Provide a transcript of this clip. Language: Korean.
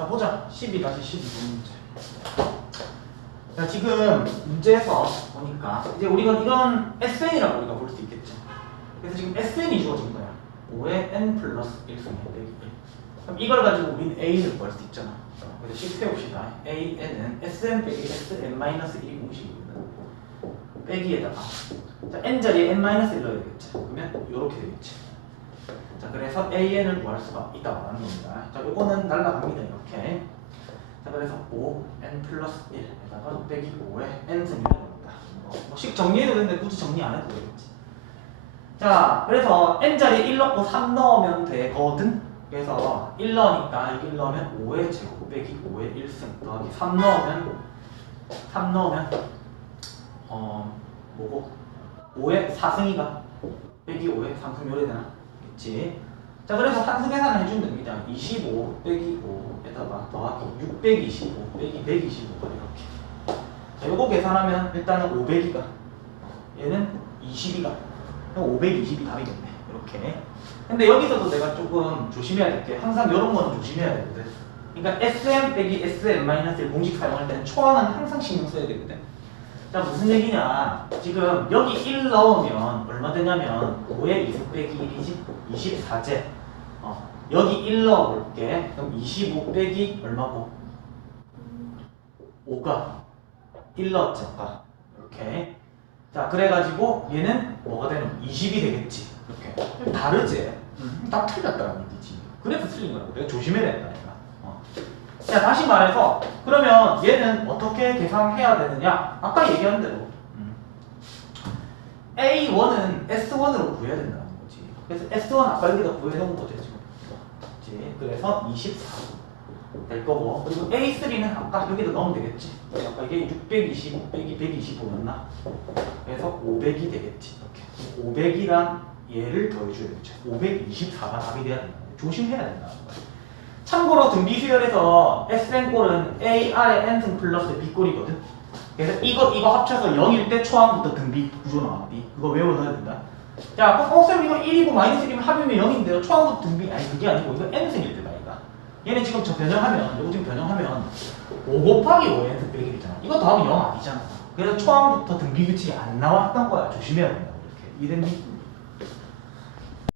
자 보자. 12 다시 12번 문제. 자 지금 문제에서 보니까 이제 우리가 이건 SN이라고 우리가 볼 수 있겠죠 그래서 지금 SN이 주어진 거야. 5의 N 플러스 1승에 빼기 1 그럼 이걸 가지고 우리는 A를 구할 수 있잖아. 그래서 식 세웁시다. AN은 SN 빼기 SN 마이너스 1이 공식이거든 빼기에다가. 자 n 자리에 n 마이너스 1 넣어야겠지. 그러면 이렇게 되겠지 자 그래서 AN을 구할 수가 있다고 하는 겁니다. 자 요거는 날라갑니다 이렇게. 자 그래서 5n 플러스 1에다가 빼기 5에 n 승이 들어갑니다. 뭐식 정리해도 되는데 굳이 정리 안 해도 되겠지. 자 그래서 n 자리에 1 넣고 3 넣으면 되거든? 그래서 1 넣으니까 여기 1 넣으면 5의 제곱 빼기 5의 1승 더하기 3 넣으면 3 넣으면 어 뭐고? 5의 4승이가? 빼기 5의 3승 요래 되나? 그치? 자 그래서 산수 계산을 해주면 됩니다. 25 빼기 5에다가 더하기 625 빼기 125가 이렇게. 자 요거 계산하면 일단은 500이가. 얘는 22가. 520이 답이겠네. 이렇게. 근데 여기서도 내가 조금 조심해야 될 게 항상 이런 거는 조심해야 되거든. 그러니까 SM 빼기 SM-1 공식 사용할 때는 초항은 항상 신경 써야 되거든 자 무슨 얘기냐? 지금 여기 1 넣으면 얼마 되냐면 5의 2승 빼기 1이지 24제 어, 여기 1 넣어볼게. 그럼 25 빼기 얼마고? 5가. 1 넣었지 아까. 이렇게. 자 그래가지고 얘는 뭐가 되는? 20이 되겠지. 이렇게. 좀 다르지? 음, 다 틀렸다라는 얘기지. 그래서 틀린 거라고. 내가 조심해야 어. 자 다시 말해서 그러면 얘는 어떻게 계산해야 되느냐? 아까 얘기한 대로. 음. A1은 S1으로 구해야 된다는 거지. 그래서 S1 아까 여기다 구해놓은 거죠 지금? 그래서 24 될 거고. 그리고 A3는 아까 여기다 넣으면 되겠지? 아까 이게 625 빼기 125였나? 그래서 500이 되겠지. 이렇게. 500이랑 얘를 더해줘야겠죠 524가 답이 돼야 된다 조심해야 된다는 거야 참고로 등비 수열에서 Sn꼴은 A, R의 N승 플러스 B꼴이거든. 그래서 이거 이거 합쳐서 0일 때 초항부터 등비 구조 나왔디 그거 외워놔야 된다. 자 그럼 어, 쌤 이거 1이고 마이너스 1이면 합이면 0인데요. 초항부터 등비 아니 그게 아니고 이거 N승일 때다 이거 얘는 지금 저 변형하면 이거 지금 변형하면 5 곱하기 5의 N승 빼기 잖아. 이거 더하면 0 아니잖아. 그래서 초항부터 등비 규칙이 안 나왔던 거야. 조심해야 된다고 이렇게. 이해됐니?